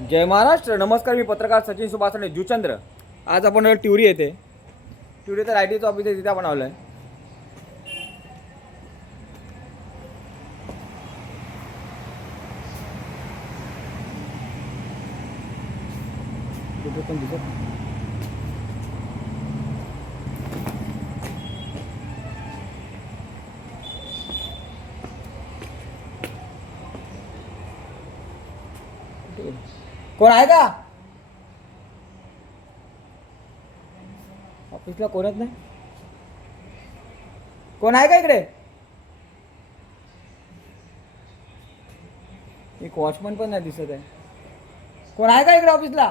जय महाराष्ट्र. नमस्कार, मी पत्रकार सचिन सुभाषणे जुचंद्र. आज आपण ट्युरी येते. ट्युरीचं लाईटीचं ऑफिस आहे, तिथे आपण आलो आहे. कुठे पण दिसत कोण आहे का ऑफिसला? कोणच नाही. कोण आहे का इकडे? एक वॉचमन पण नाही दिसत आहे. कोण आहे का इकडे ऑफिसला?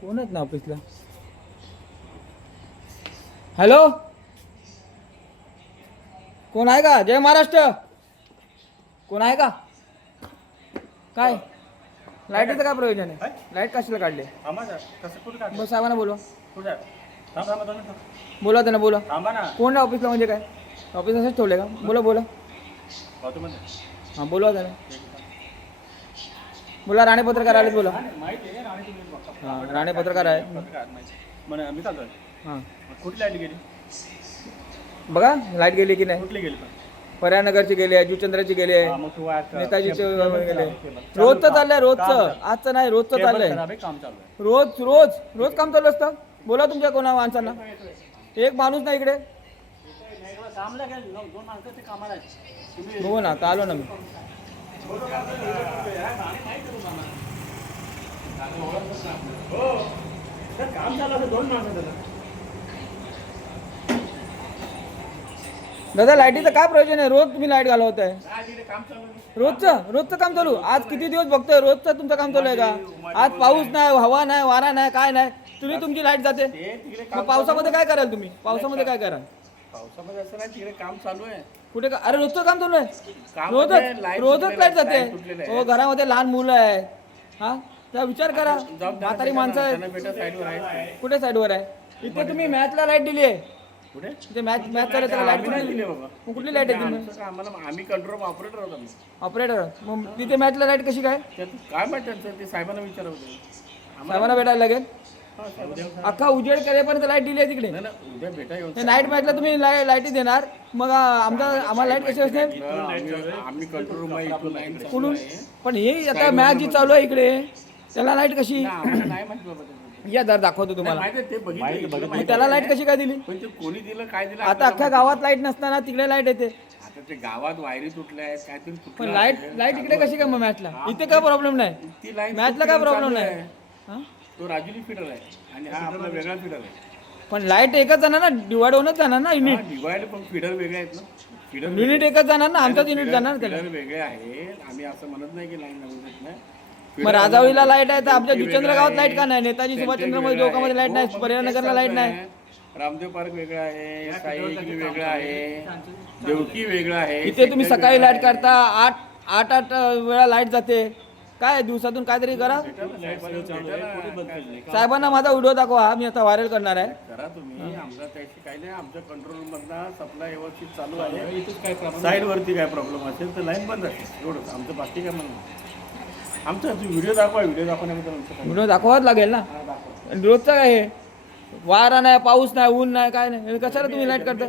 कोणच ना ऑफिसला. हॅलो, कोण आहे का? जय महाराष्ट्र. कोण आहे का? काय लाईटीचं काय प्रयोजन आहे? लाईट कशाला काढले? बस साहेबांना बोलवा. बोला त्यांना, बोला. कोण आहे ऑफिसला? म्हणजे काय ऑफिस असंच ठेवले का? बोला बोला. हां बोलवा त्यांना. बोला. राणे पत्रकार आले, बोला. हां राणे पत्रकार आहे. हां कुठली लाईट गेली? बघा लाईट गेली की नाही. कुठली गेली? पर्यानगरची गेली आहे, जुचंद्रची गेली आहे, नेताजीची गेली. रोजचं चाललंय, रोजचं. आजचं नाही, रोजचं चाललंय. काम चालू आहे. रोज रोज रोज काम चालू असतं. बोला तुमच्या कोणा माणसांना. एक माणूस नाही इकडे. हो ना, आता आलो ना मी. काम चालू आहे, 2 माणसं. दादा लाईटीचं काय प्रयोजन आहे? रोज तुम्ही लाईट घालवत आहे. काम चालू आहे. रोजचं काम चालू. आज किती दिवस बघतोय रोजचं तुमचं काम चालू आहे का? आज पाऊस नाही, हवा नाही, वारा नाही, काय नाही, तुम्ही तुमची लाईट जाते. मग पावसामध्ये काय कराल तुम्ही? पावसामध्ये काय कराल? पावसामध्ये असं नाही, तिकडे काम चालू आहे. कुठे का? अरे रोजचं काम चालू आहे. light रोजच लाईट जाते. तुटलेलं आहे. हो, घरामध्ये लहान मुलं आहे. हा, त्या विचार करा. म्हातारी माणसं आहे. साईडवर आहे. कुठे साईडवर आहे? इथे तुम्ही मॅचला लाईट दिली आहे. कुठे? इथे मॅच चालू त्याला लाईट नाही दिली. दिली बाबा. मग कुठली लाईट आहे तुम्ही? आम्ही कंट्रोल ऑपरेटर होतो. ऑपरेटर. मग तिथे मॅचला लाईट कशी काय? काय माहिती त्यांचं, ते साहेबांना विचारलं. साहेबांना भेटायला लागेल. अख्खा उजेड करेपर्यंत लाईट दिली आहे तिकडे. उद्या भेटा येऊ. नाईट मॅचला तुम्ही लाईटी देणार, मग आम्हाला लाईट कशी असते? आम्ही कंट्रोल रूम आहे इथून लाईट कुठून? पण हे आता मॅच जी चालू आहे इकडे, त्याला लाईट कशी? नाही माहिती बाबा. या दर दाखवतो तुम्हाला. माहिती आहे, ते बघितलं. मग त्याला लाईट कशी काय दिली? पण ते कोणी दिलं, काय दिलं? आता अख्ख्या गावात लाईट नसताना तिकडे लाईट येते. आता ते गावात वायरी तुटल्या आहेत, काहीतरी पण तुटलं लाईट इकडे कशी काय? मग मॅचला इथे काय प्रॉब्लेम नाही. ती लाईन मॅचला काय प्रॉब्लेम नाही. हा? तो राजुली फिडर आहे आणि हा आपला वेगळा फिडर आहे. पण लाईट एकच जाणार ना, डिवाइड होणच जाणार ना युनिट. डिवाइड पण फिडर वेगळे आहेत ना. फिडर युनिट एकच जाणार ना, आमचाच युनिट जाणार ना त्याला. फिडर वेगळे आहेत. आम्ही असं म्हणत नाही की लाईन लागून देत नाही. मग राजावळीला लाईट आहे तर आमच्या जुचंद्र गावात लाईट का नाही? नेताजी सुभाषचंद्र मध्ये चौकामध्ये लाईट नाही, पर्यानगरला लाईट नाही. रामदेव पार्क वेगळा आहे, साई वेगळा आहे, देवकी वेगळा आहे. इथे तुम्ही सकाळी लाईट काढता, आठ वेळा लाईट जाते. काय दिवसातून काहीतरी करा. साहेबांना माझा व्हिडिओ दाखवा, मी आता व्हायरल करणार आहे. करा तुम्ही. आमचा त्याशी काही नाही. आमच्या कंट्रोल रूम मधला सप्लाय व्यवस्थित चालू आहे. साईड वरती काय प्रॉब्लेम असेल तर लाईन बंद असेल, एवढंच. आमचं बाकी काय म्हणणं. आमचा व्हिडिओ दाखवण्याबद्दल व्हिडिओ दाखवाच लागेल ना. रोजचं काय हे? वारा नाही, पाऊस नाही, ऊन नाही, काय नाही, कशाला तुम्ही लाईट काढता?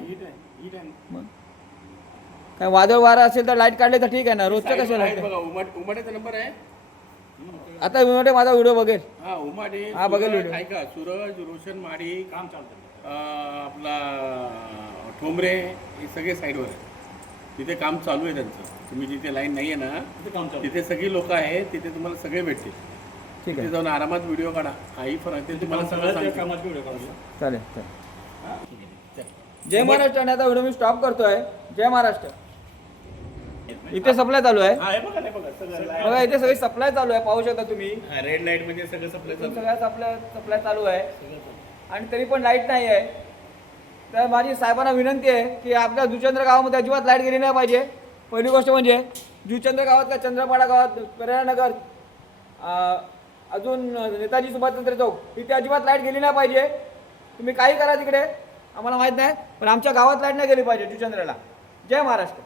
काय वादळ वारा असेल तर लाईट काढले तर ठीक आहे ना. रोजचं कशाला? उमाड्याचा नंबर आहे. आता उमाडे माझा व्हिडिओ बघेल. हा उमाडे. हा बघेल व्हिडिओ. ऐका, सूरज, रोशन माडी, काम चालतं. आपला ठोंबरे, हे सगळे साईडवर आहे. तिथे काम चालू आहे त्यांचं. तुम्ही जिथे लाईन नाही आहे ना, तिथे सगळी लोक आहेत. तिथे तुम्हाला सगळे भेटतील. तिथे जाऊन आरामात व्हिडिओ काढा. काही फरक ते तुम्हाला सगळं सांगतील. चालेल. जय महाराष्ट्र. आणि आता व्हिडिओ मी स्टॉप करतोय. जय महाराष्ट्र. इथे सप्लाय चालू आहे. बघा इथे सगळी सप्लाय चालू आहे, पाहू शकता तुम्ही. रेड लाईट म्हणजे सगळं सगळ्या सप्लाय चालू आहे आणि तरी पण लाईट नाही आहे. तर माझी साहेबांना विनंती आहे की आपल्या जुचंद्र गावामध्ये अजिबात लाईट गेली नाही पाहिजे. पहिली गोष्ट म्हणजे जुचंद्र गावात का चंद्रपाडा गावात, पर्यानगर, अजून नेताजी सुभाषचंद्र चौक, इथे अजिबात लाईट गेली नाही पाहिजे. तुम्ही काही करा तिकडे, आम्हाला माहीत नाही, पण आमच्या गावात लाईट नाही गेली पाहिजे जुचंद्रला. जय महाराष्ट्र.